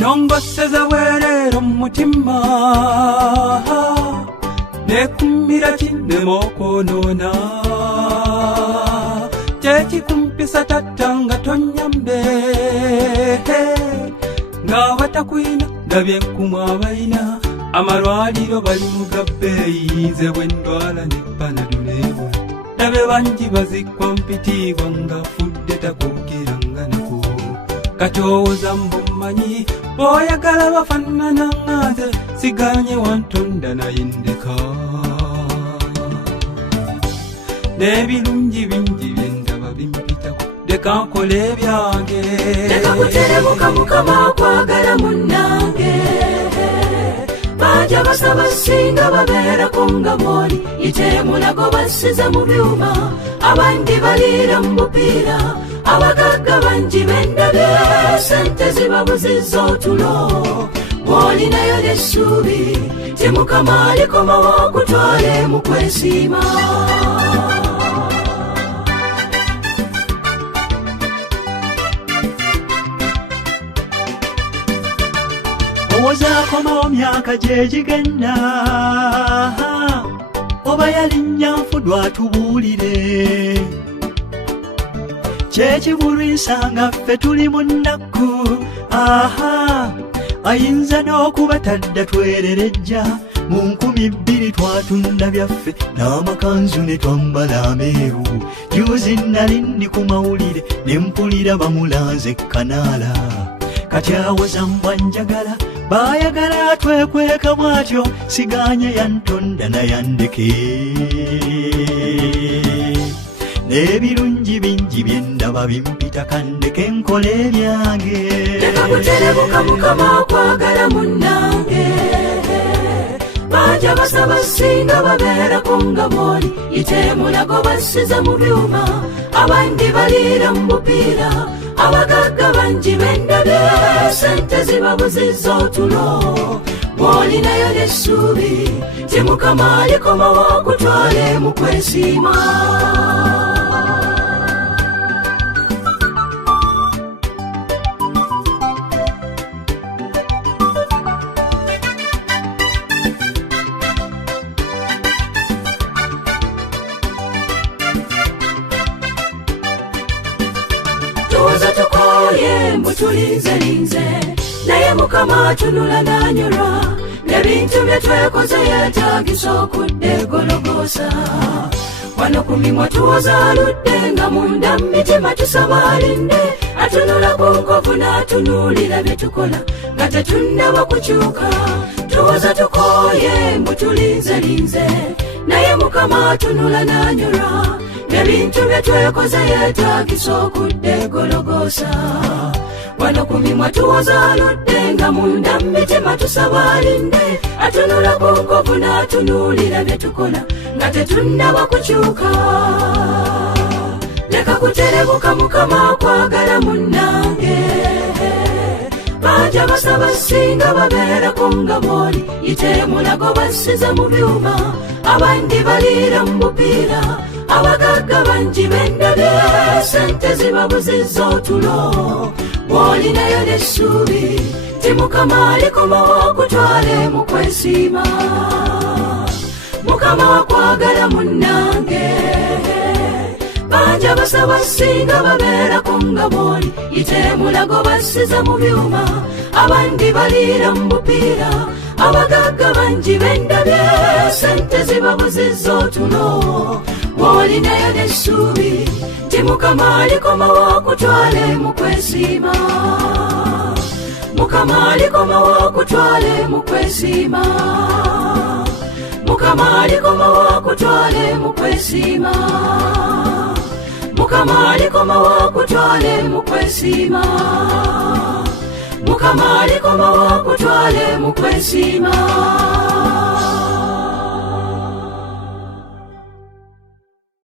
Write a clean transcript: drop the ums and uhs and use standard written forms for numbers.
nongoseza bwerero mutima nekumira kinema okwonoona kyekikumpisa tattanga tonyambe nga batakwina ndabye enkumu abalina amalwaliro bali mugabbeeyi nze bwe ndwala ne Panadol ndabe bangi bazikwa mpitiibwa nga fudde takogeranga nako katowooza mbumanyi bw'oyagala bafaanana nga nze siganye wantonda naye ndeka n'ebirungi bingi bye ndaba bimpitako leka nkole ebyange leka kuteremuka mukama akwagala munnange bajja basaba singa babeerako nga mwoli ite mulago basize mu byuma abandi baliira mu bupiira abagagga bangi bendabye sente zibabuzizza otulo bw'olinayo n'essuubi ti mukama alikomawo okutwale mu kwesiima owozaakomawo myaka gyegigenda oba yalinnya nfudwa atubuulire kyekibulwisa nga ffe tuli mu nnaku ayinza n'okuba tadda twererejja mu 2000 twatunda byaffe n'amakanzu ne twambala ameeru juzi nali ndi ku mawulire ne mpulira bamulanze kanaala kati awoza mbwa njagala baayagala twekweka bwatyo siganye yantonda nayandeke n'ebirungi bingi bye ndaba bimpita kandeke nkole ebyange leka kuteremuka mukama akwagala munnange bajja basaba singa babeerako nga mwoli ite mulago basize mu byuma abandi baliira mu bupiira abagagga bangi bendabye sente zibabuzizza otulo bw'olinayo n'essuubi ti mukama alikomawo okutwale mu kwesiima tuwoza tukoye mbu tulinzelinze naye mukama atunula n'anyolwa n'ebintu bye twekoze yeetaagisa okudda egologoosa wano ku mimwa tuwoza aludde nga munda mu mitima tusaba alinde atunula ku nkovu n'atunuulira bye tukola nga tetunnaba kukyuka tuwoza tukoye mbu tulinzelinze naye mukama atunula n'anyolwa n'ebintu bye twekoze yeetaagisa okudda egologoosa wano ku mimwa tuwoza aludde nga munda mu mitima tusaba alinde atunula ku nkovu n'atunuulira bye tukola nga tetunnaba kukyuka leka kuterebuka mukama akwagala munnange bajja basaba singa babeerako nga mwoli ite mulago basize mu byuma abandi baliira mu bupiira abagagga bangi bendabye sente zibabuzizza otulo bw'olinayo n'essuubi ti mukama alikomawo okutwale mu kwesiima mukama akwagala munnange bajja basaba singa babeerako nga mwoli ite mulago basize mu byuma abandi baliira mu bupiira abagagga bangi bendabye sente zibabuzizza otulo bw'olinayo n'essuubi ti mukama alikomawo okutwale mu kwesiima mukama alikomawo okutwale mu kwesiima mukama alikomawo okutwale mu kwesiima mukama alikomawo okutwale mu kwesiima mukama alikomawo okutwale mu kwesiima